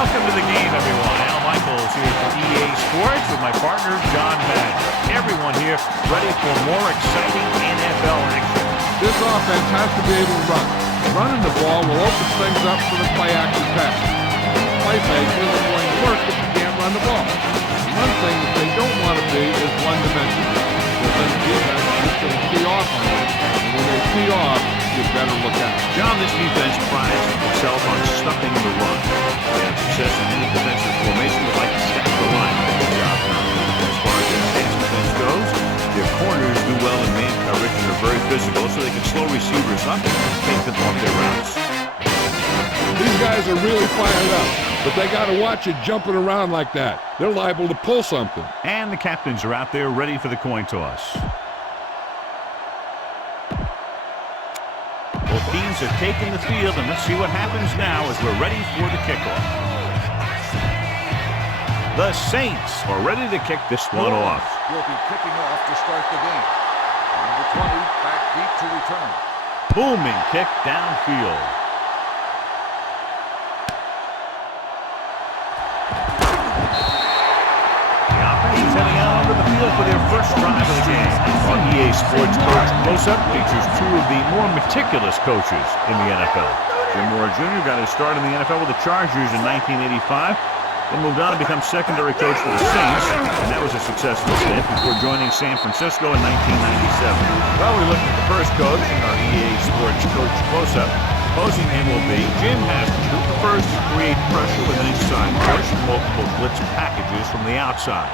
Welcome to the game, everyone. Al Michaels here for EA Sports with my partner, John Madden. Everyone here ready for more exciting NFL action. This offense has to be able to run. Running the ball will open things up for the play-action pass. Playmaking isn't going to work if you can't run the ball. One thing that they don't want to be is one-dimensional. Because then the defense is just going to tee off on them. And when they tee off, you better look out. John, this defense prides itself on stuffing the run. They have success in any defensive formation that like to stack the line. Good job. As far as their pass defense goes, their corners do well in man coverage and are very physical, so they can slow receivers up and take them off their routes. These guys are really fired up, but they got to watch it jumping around like that. They're liable to pull something. And the captains are out there ready for the coin toss. Both teams have taken the field, and let's see what happens now as we're ready for the kickoff. The Saints are ready to kick this one off. Will be kicking off to start the game. Number 20 back deep to return. Booming kick downfield. The offense is heading out onto the field for their first drive of the game. Our EA Sports Coach Close-Up features two of the more meticulous coaches in the NFL. Jim Mora Jr. got his start in the NFL with the Chargers in 1985. Then moved on to become secondary coach for the Saints, and that was a successful stint before joining San Francisco in 1997. Well, we looked at the first coach in our EA Sports Coach Close-Up. Opposing him will be Jim Haskins, who prefers to create pressure with an inside push and multiple blitz packages from the outside.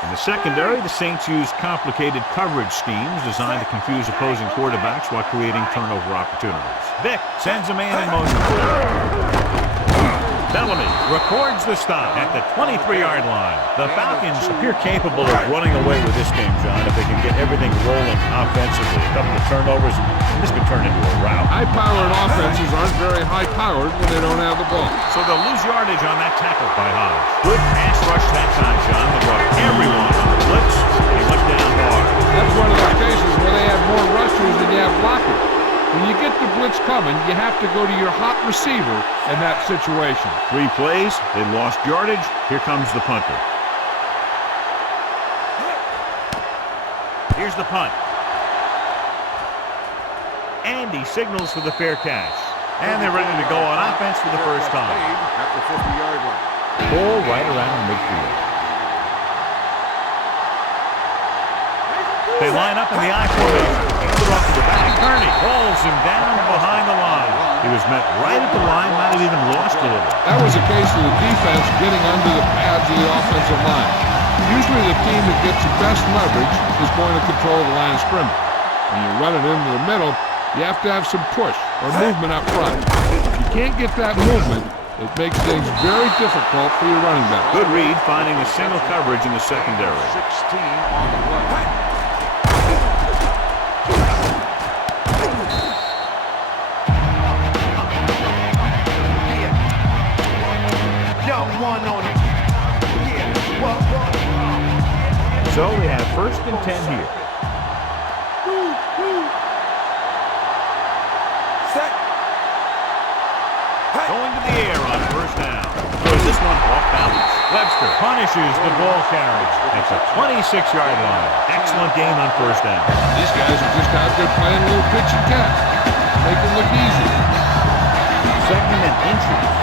In the secondary, the Saints use complicated coverage schemes designed to confuse opposing quarterbacks while creating turnover opportunities. Vick sends a man in motion. Bellamy records the stop at the 23-yard line. The Falcons appear capable of running away with this game, John, if they can get everything rolling offensively. A couple of turnovers, and this could turn into a rout. High-powered offenses aren't very high-powered when they don't have the ball. So they'll lose yardage on that tackle by Hodge. Good pass rush that time, John. They brought everyone on the blitz, and he went down hard. That's one of those cases where they have more rushers than you have blockers. When you get the blitz coming, you have to go to your hot receiver in that situation. 3 plays, they lost yardage. Here comes the punter. Here's the punt. And he signals for the fair catch. And they're ready to go on offense for the first time. At the 50-yard line. Ball right around midfield. They line up in the I formation. Hands it off to the back. Kearney rolls him down behind the line. He was met right at the line, might have even lost a little. That was a case of the defense getting under the pads of the offensive line. Usually the team that gets the best leverage is going to control the line of scrimmage. When you run it into the middle, you have to have some push or movement up front. If you can't get that movement, it makes things very difficult for your running back. Good read, finding a single coverage in the secondary. 16 on the run. So we have 1st and 10 here. Going to the air on 1st down. Throws this one off balance. Webster punishes the ball carriage at the 26-yard line. Excellent game on 1st down. These guys are just out there playing a little pitch and catch. Make it look easy. 2nd and inches.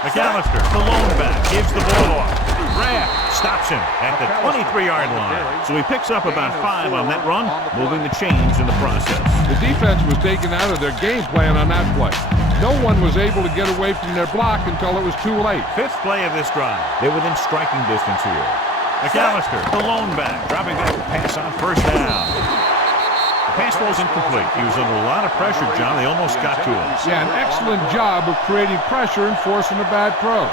McAllister, the lone back, gives the ball off. Raft stops him at the 23-yard line. So he picks up about 5 on that run, moving the chains in the process. The defense was taken out of their game plan on that play. No one was able to get away from their block until it was too late. 5th play of this drive. They're within striking distance here. McAllister, the lone back, dropping back to pass on 1st down. The pass was incomplete. He was under a lot of pressure, John. They almost got to him. Yeah, an excellent job of creating pressure and forcing a bad throw.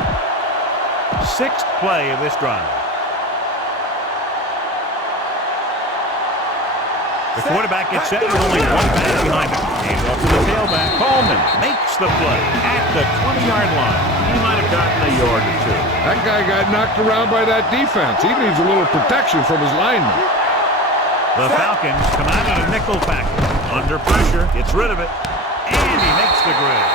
6th play of this drive. The quarterback gets set with only one man behind him. Hands off to the tailback. Coleman makes the play at the 20-yard line. He might have gotten a yard or two. That guy got knocked around by that defense. He needs a little protection from his lineman. The Falcons come out in a nickel package. Under pressure, gets rid of it. And he makes the grab.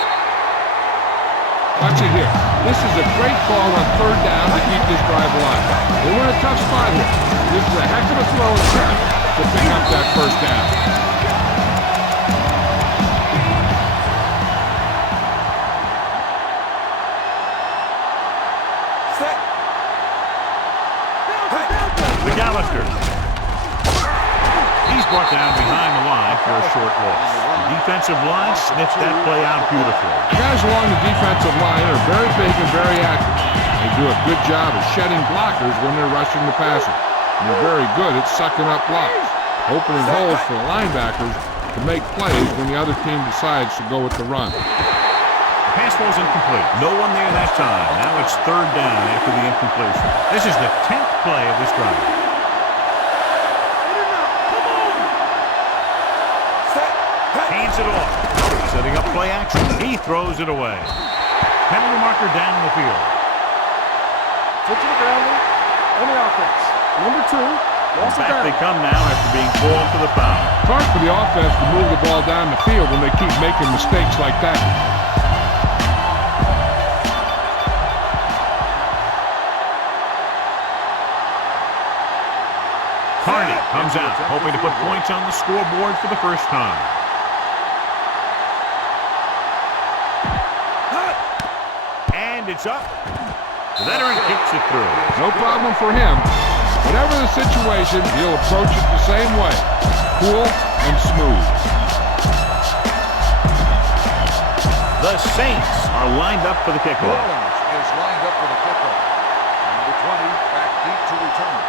Watch it here. This is a great call on third down to keep this drive alive. They were in a tough spot here. This is a heck of a throw attempt to pick up that first down. McAllister. He's brought down behind the line for a short loss. The defensive line sniffed that play out beautifully. The guys along the defensive line are very big and very active. They do a good job of shedding blockers when they're rushing the passer. And they're very good at sucking up blocks, opening holes for the linebackers to make plays when the other team decides to go with the run. The pass ball's incomplete. No one there that time. Now it's third down after the incompletion. This is the 10th play of this drive. Hands it off. Setting up play action. He throws it away. Penalty marker down in the field. Foot to the ground on the offense. Number 2. Lost the Back ground. they come now after being called for the foul. It's hard for the offense to move the ball down the field when they keep making mistakes like that. Carney comes out, hoping to put points on the scoreboard for the first time. And it's up. The veteran kicks it through. No problem for him. Whatever the situation, he'll approach it the same way. Cool and smooth. The Saints are lined up for the kickoff. Rollins is lined up for the kickoff. Number 20 back deep to return.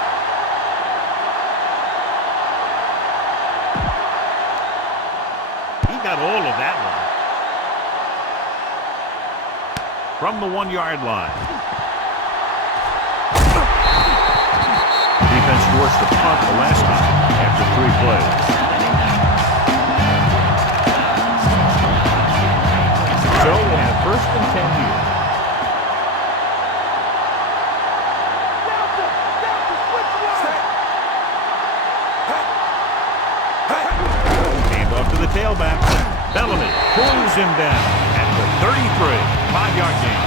He got all of that one. From the 1-yard line. Defense forced the punt the last time after 3 plays. So we have first and 10 here. Hand off to the tailback. Bellamy pulls him down at the 33. 5-yard gain.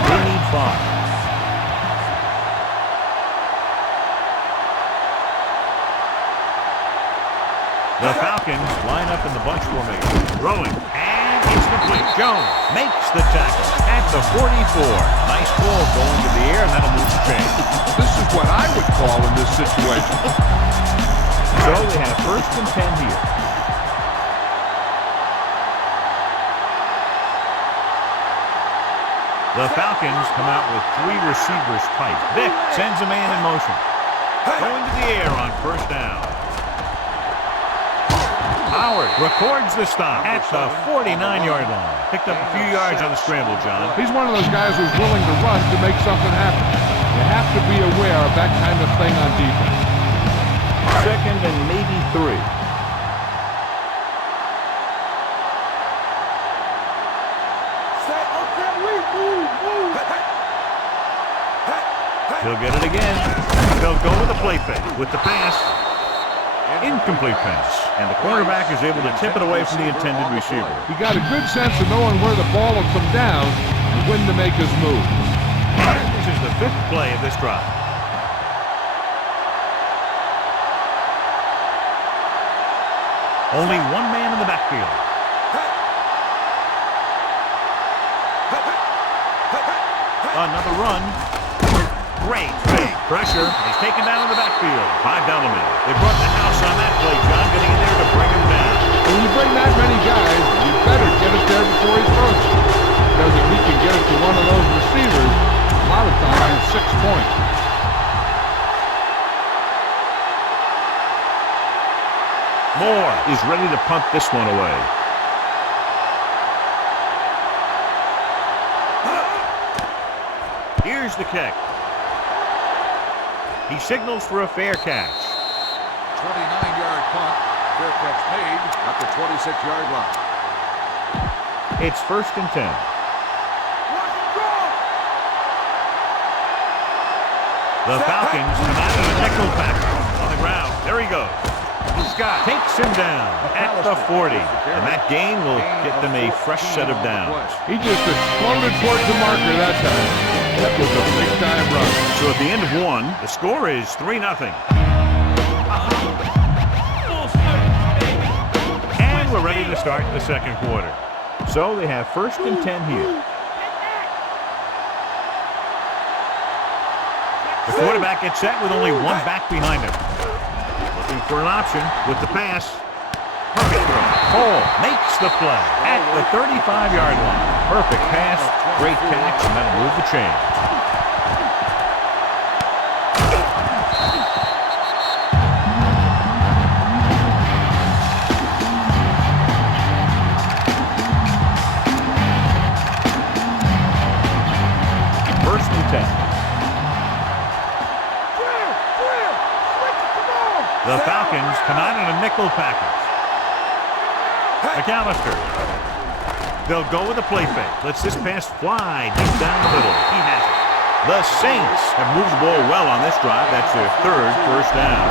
They need 5. The Falcons line up in the bunch formation. Throwing. And it's complete. Jones makes the tackle at the 44. Nice ball going to the air, and that'll move the chain. This is what I would call in this situation. So we have first and 10 here. The Falcons come out with 3 receivers tight. Vick sends a man in motion. Going to the air on first down. Howard records the stop at the 49-yard line. Picked up a few yards on the scramble, John. He's one of those guys who's willing to run to make something happen. You have to be aware of that kind of thing on defense. Second and maybe 3. He'll get it again. They'll go with a play fake with the pass. Incomplete pass. And the cornerback is able to tip it away from the intended receiver. He got a good sense of knowing where the ball will come down and when to make his move. And this is the 5th play of this drive. Only one man in the backfield. Another run. Great fake. Pressure. He's taken down in the backfield by Bellamy. They brought the house on that play, John, getting in there to bring him down. When you bring that many guys, you better get it there before he throws it. Because if he can get it to one of those receivers, a lot of times it's 6 points. Moore is ready to punt this one away. Here's the kick. He signals for a fair catch. 29-yard punt. Fair catch made at the 26-yard line. It's first and 10. The Falcons come out in a nickel pack on the ground. There he goes. Scott takes him down at the 40. And that gain will get them a fresh set of downs. He just exploded towards the marker that time. That was a big-time run. So at the end of one, the score is 3-0. And we're ready to start the second quarter. So they have 1st and 10 here. The quarterback gets set with only one back behind him. Looking for an option with the pass. Perfect throw. Hall makes the play at the 35-yard line. Perfect pass, great catch, and that'll move the chains. First and 10. The Falcons come out in a nickel package. McAllister. They'll go with a play fake. Lets this pass fly deep down the middle. He has it. The Saints have moved the ball well on this drive. That's their 3rd first down.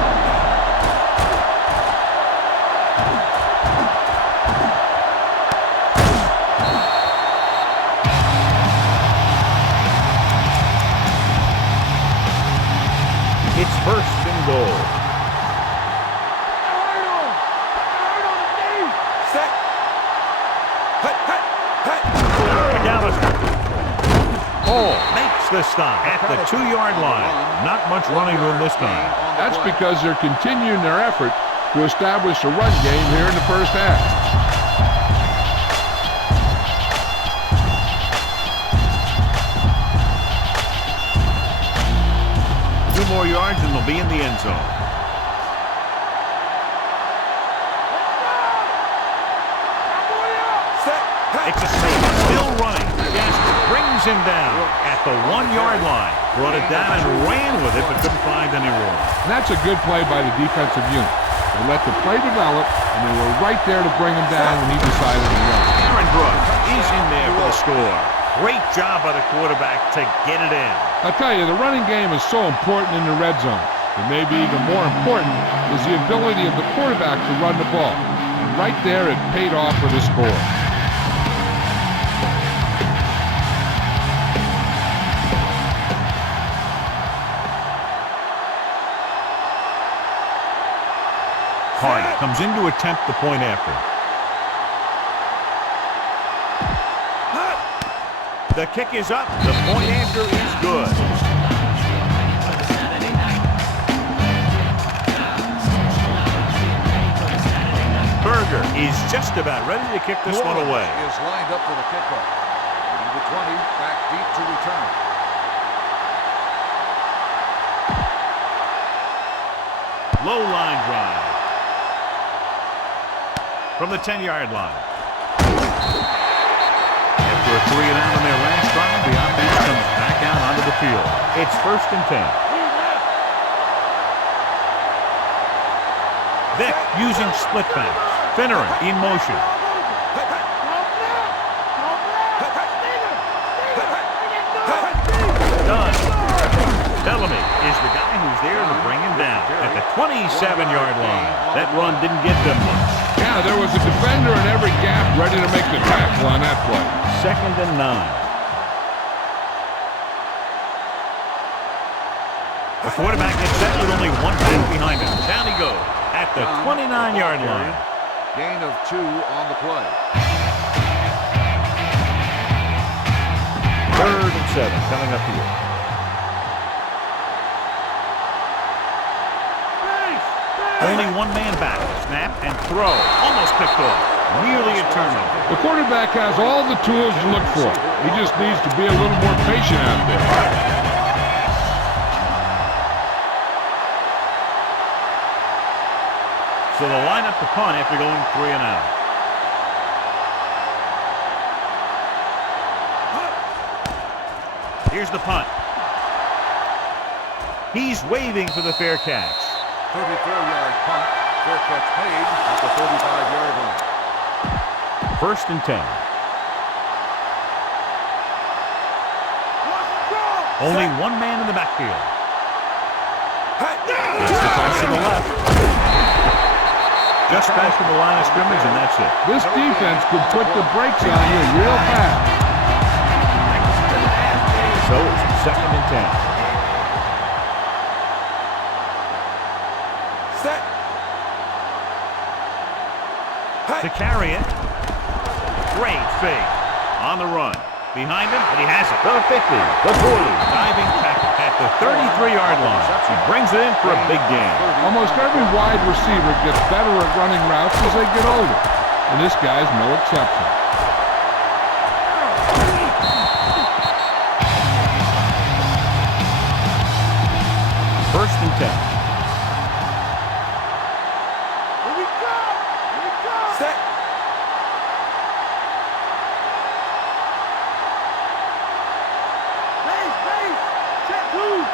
It's 1st and goal. Hall makes the stop at the 2-yard line. Not much running room this time. That's because they're continuing their effort to establish a run game here in the first half. 2 more yards and they'll be in the end zone. It's a snake, still running. Gasper brings him down at the 1-yard line. Brought it down and ran with it, but couldn't find any room. And that's a good play by the defensive unit. They let the play develop, and they were right there to bring him down when he decided to run. Aaron Brooks is in there for the score. Great job by the quarterback to get it in. I'll tell you, the running game is so important in the red zone. But maybe even more important is the ability of the quarterback to run the ball. And right there, it paid off for the score. Hart comes in to attempt the point after. The kick is up. The point after is good. Berger is just about ready to kick this one away. Is lined up for the kickoff. The 20 back deep to return. Low line drive. From the 10-yard line. After a 3 and out on their last drive, the offense comes back out onto the field. It's 1st and 10. Vick using split pass. Finneran in motion. Done. Bellamy is the guy who's there to bring him down at the 27-yard line. That run didn't get them much. Yeah, there was a defender in every gap ready to make the tackle on that play. 2nd and 9. The quarterback gets set with only one back behind him. Down he goes at the 29-yard line. Gain of 2 on the play. 3rd and 7 coming up here. Only one man back. Snap and throw. Almost picked off. Nearly a turnover. The quarterback has all the tools to look for. He just needs to be a little more patient out there. So they'll line up the punt after going 3 and out. Here's the punt. He's waving for the fair catch. 34-yard punt. Fair catch paid at the 35-yard line. 1st and 10. Only one man in the backfield. That's the toss to the left. Just back to the line of scrimmage, and that's it. This defense could put the brakes on you real fast. So it's 2nd and 10. Set. To carry it. Great fake. On the run. Behind him, and he has it. The 50, the 40. Diving tackle at the 33-yard line. He brings it in for a big gain. Almost every wide receiver gets better at running routes as they get older, and this guy's no exception. First and 10. Here we go. Here we go. Set. Base. Check two.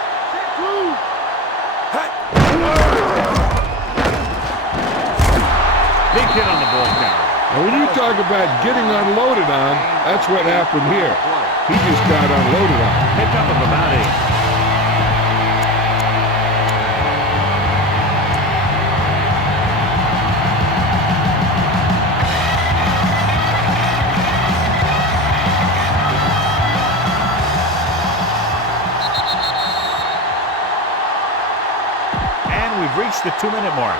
Big hit on the ball carrier. And when you talk about getting unloaded on, that's what happened here. He just got unloaded on. Pickup of about 8. We've reached the 2-minute mark.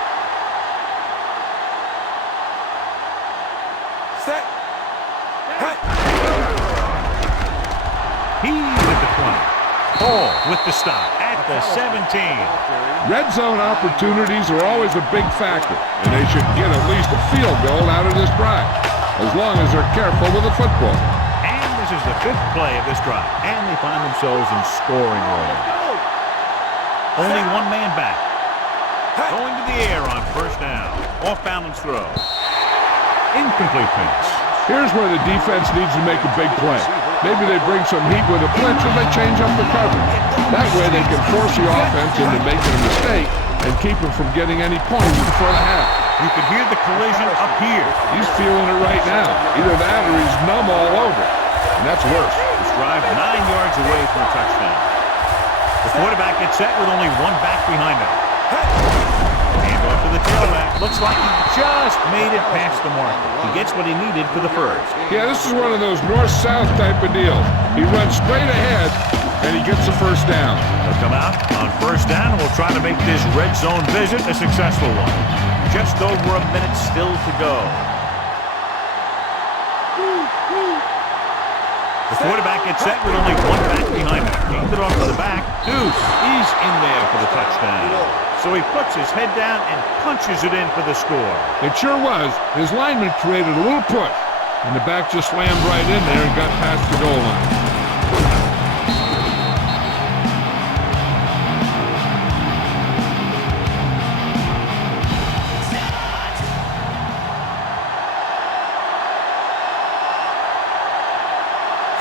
Set. He's at the 20. Hall with the stop at the 17. Red zone opportunities are always a big factor, and they should get at least a field goal out of this drive, as long as they're careful with the football. And this is the 5th play of this drive, and they find themselves in scoring order. Only one man back. Going to the air on first down. Off balance throw. Incomplete pass. Here's where the defense needs to make a big play. Maybe they bring some heat with a blitz and they change up the coverage. That way they can force the offense into making a mistake and keep them from getting any points before the half. You can hear the collision up here. He's feeling it right now. Either that or he's numb all over. And that's worse. This drive 9 yards away from a touchdown. The quarterback gets set with only one back behind him. Hand off to the tailback. Looks like he just made it past the marker. He gets what he needed for the first. Yeah, this is one of those north-south type of deals. He runs straight ahead, and he gets the first down. They'll come out on first down, and we'll try to make this red zone visit a successful one. Just over a minute still to go. The quarterback gets set with only one back behind him. Hand it off to the back. Deuce, he's in there for the touchdown. So he puts his head down and punches it in for the score. It sure was. His lineman created a little push, and the back just slammed right in there and got past the goal line.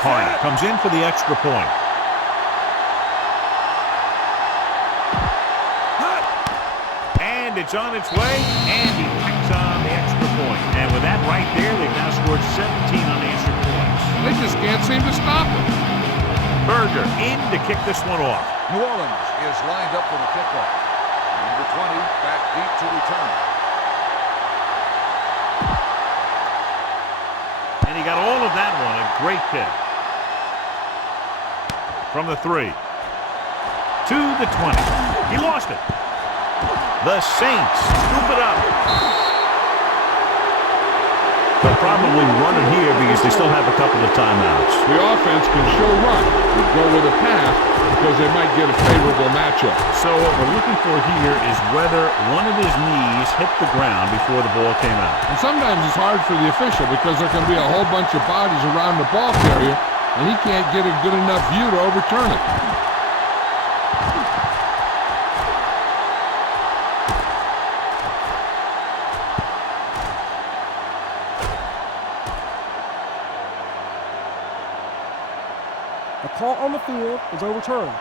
Harner comes in for the extra point. And it's on its way, and he tacks on the extra point. And with that right there, they've now scored 17 unanswered points. They just can't seem to stop him. Berger in to kick this one off. New Orleans is lined up for the kickoff. Number 20 back deep to return. And he got all of that one. A great kick. From the 3. To the 20. He lost it. The Saints scoop it up. They'll probably run it here because they still have a couple of timeouts. The offense can show run, but go with a pass because they might get a favorable matchup. So what we're looking for here is whether one of his knees hit the ground before the ball came out. And sometimes it's hard for the official because there can be a whole bunch of bodies around the ball carrier, and he can't get a good enough view to overturn it. The call on the field is overturned.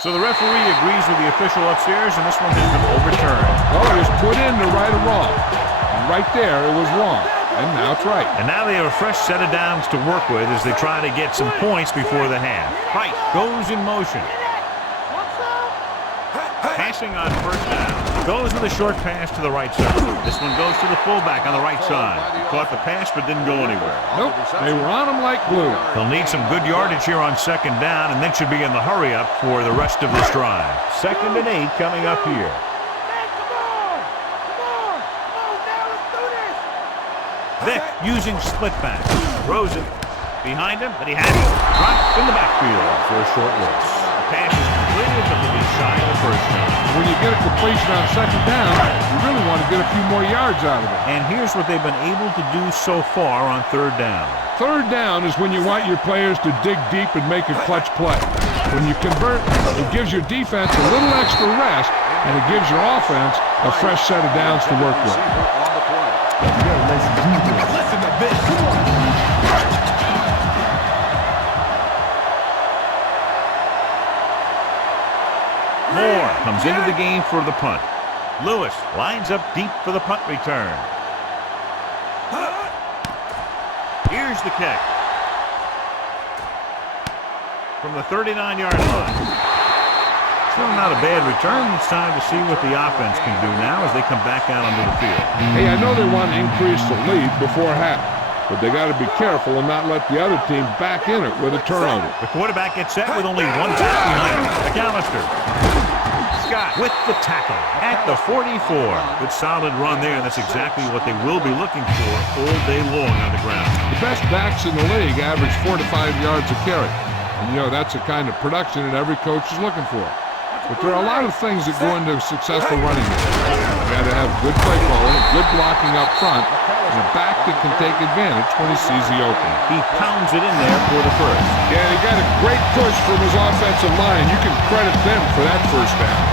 So the referee agrees with the official upstairs, and this one has been overturned. Well, it was put in to right or wrong. And right there, it was wrong. And now it's right. And now they have a fresh set of downs to work with as they try to get some points before the half. Price goes in motion. Passing on first down. Goes with a short pass to the right side. This one goes to the fullback on the right side. He caught the pass but didn't go anywhere. Nope, they were on him like glue. He'll need some good yardage here on second down and then should be in the hurry up for the rest of this drive. 2nd and 8 coming up here. Vick using split back. Throws it behind him, but he has it. Dropped in the backfield for a short loss. The pass is completed, but they'll be shy of the first down. When you get a completion on second down, you really want to get a few more yards out of it. And here's what they've been able to do so far on 3rd down. 3rd down is when you want your players to dig deep and make a clutch play. When you convert, it gives your defense a little extra rest, and it gives your offense a fresh set of downs to work with. Listen to this. Come on. Moore comes into the game for the punt. Lewis lines up deep for the punt return. Here's the kick. From the 39-yard line. Still not a bad return. It's time to see what the offense can do now as they come back out onto the field. Hey, I know they want to increase the lead before half, but they got to be careful and not let the other team back in it with a turnover. The quarterback gets set with only one back behind him. McAllister. Scott with the tackle at the 44. Good solid run there, and that's exactly what they will be looking for all day long on the ground. The best backs in the league average 4 to 5 yards a carry. And, you know, that's the kind of production that every coach is looking for. But there are a lot of things that go into a successful running game. You got to have good play calling, good blocking up front, and a back that can take advantage when he sees the opening. He pounds it in there for the first. Yeah, he got a great push from his offensive line. You can credit them for that first down.